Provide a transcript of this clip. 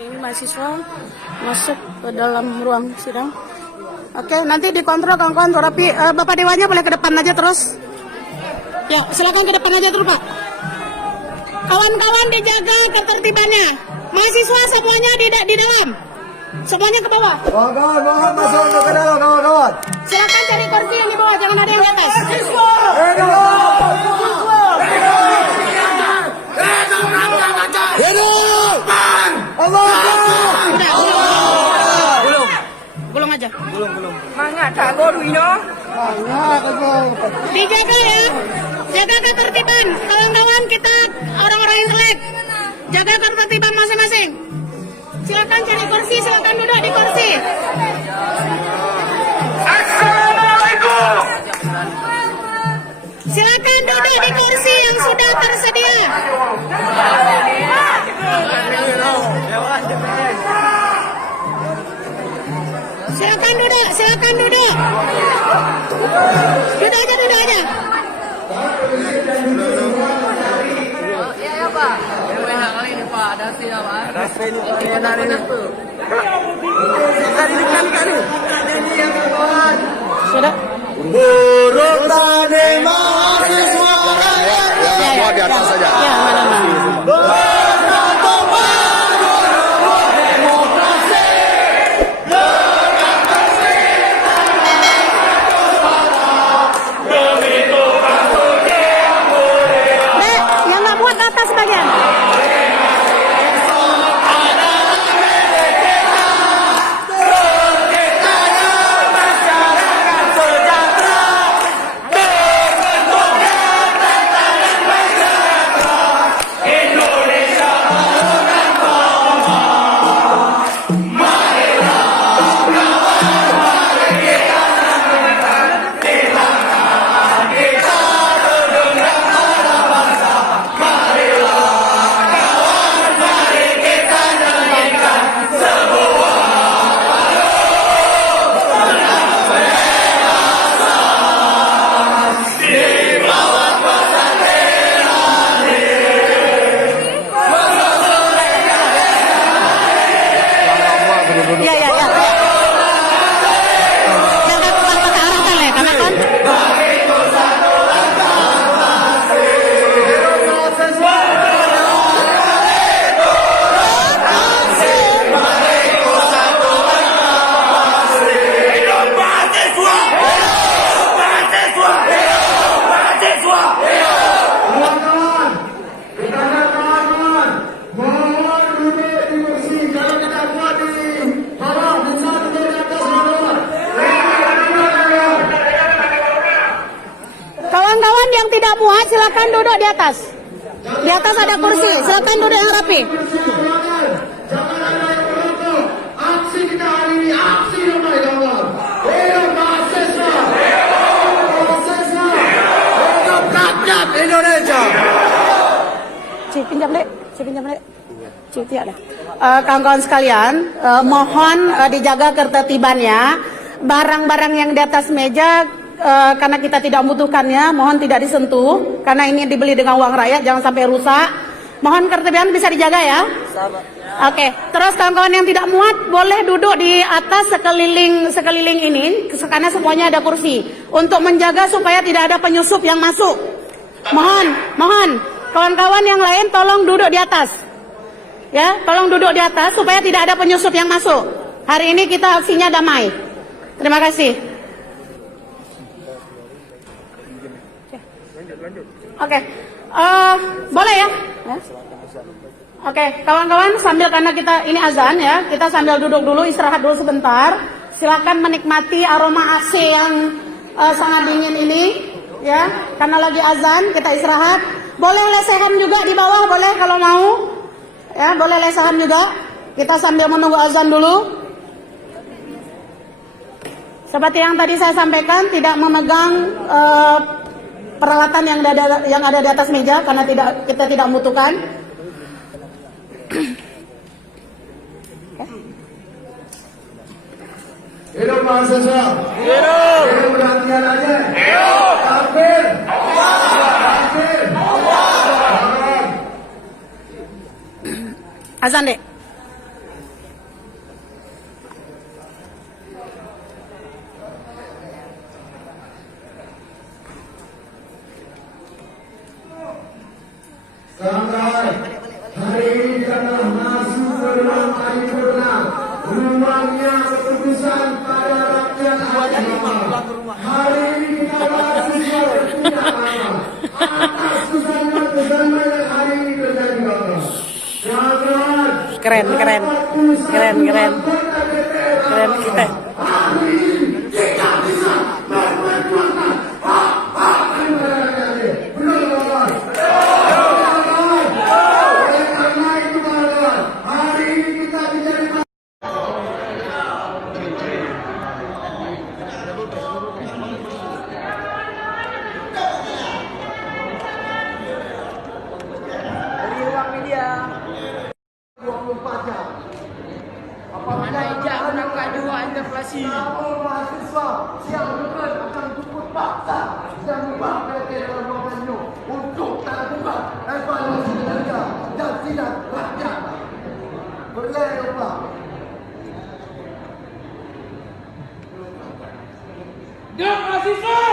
Hari ini mahasiswa masuk ke dalam ruang sidang. Oke, nanti dikontrol kawan-kawan. Tapi Bapak Dewanya boleh ke depan aja terus. Ya, silakan ke depan aja terus, Pak. Kawan-kawan dijaga ketertibannya. Mahasiswa semuanya di dalam. Semuanya ke bawah. Kawan-kawan, mohon masuk ke dalam, kawan-kawan. Silakan cari kursi yang di bawah, jangan ada yang di atas. Belum aja. Belum. Mangat tak baru ini. Dijaga ya. Jaga ketertiban. Kawan-kawan kita orang-orang intelek. Jaga ketertiban masing-masing. Silakan cari kursi, silakan duduk di kursi. Assalamualaikum. Silakan duduk di kursi yang sudah tersedia. Silakan duduk, silakan duduk. Duduk aja. Ya Pak. Yang kali ini Pak ada sih apa? Ada sih ini benar ini. Sudah? Buruh tani mahasiswa. Ya, di atas saja. Ya, mana. Yang nggak muat atas bagian. Ya. Jangan keluar ke arah kan ya, karena kan. Kawan-kawan yang tidak muat silakan duduk di atas. Di atas ada kursi, silakan duduk yang rapi. Aksi kita hari ini, aksi damai kawan. Hidup mahasiswa. Hidup rakyat Indonesia. Pinjam dek. Tidak ada. Kawan-kawan sekalian, mohon dijaga ketertibannya. Barang-barang yang di atas meja karena kita tidak membutuhkannya, mohon tidak disentuh karena ini dibeli dengan uang rakyat, jangan sampai rusak. Mohon ketertiban bisa dijaga ya. Oke, terus kawan-kawan yang tidak muat boleh duduk di atas sekeliling ini karena semuanya ada kursi untuk menjaga supaya tidak ada penyusup yang masuk. Mohon kawan-kawan yang lain tolong duduk di atas. Ya, tolong duduk di atas supaya tidak ada penyusup yang masuk. Hari ini kita aksinya damai. Terima kasih. Oke, boleh ya? Oke, kawan-kawan sambil karena kita ini azan ya, kita sambil duduk dulu, istirahat dulu sebentar. Silakan menikmati aroma AC yang sangat dingin ini, ya. Karena lagi azan, kita istirahat. Boleh lesehan juga di bawah, boleh kalau mau. Ya, boleh lesehan juga. Kita sambil menunggu azan dulu. Seperti yang tadi saya sampaikan, tidak memegang peralatan yang ada di atas meja karena kita tidak membutuhkan. Hidup mahasiswa. Hidup. Hidup perhatian aja. Hidup. Takbir. Takbir. Azan dek. keputusan pada rakyat Aceh. Hari ini kita bahas sesuatu tidak aman. Atas kesan-kesan yang hari ini terjadi, kawan. Kawan, Keren, keren. Keren, keren. Keren, keren. hari ini kita bisa memperjuangkan hak-hak negara Aceh. Benar, kawan. Oleh karena itu, kawan, hari ini kita menjadi Dari ruang media. 24 jam. Mana ejak menangkap dua interpelasi. Namun mahasiswa yang betul akan jemput paksa dan membangkit dalam ruangannya untuk melakukan evaluasi kinerja dan sidang rakyat. Boleh lupa. Gak mahasiswa!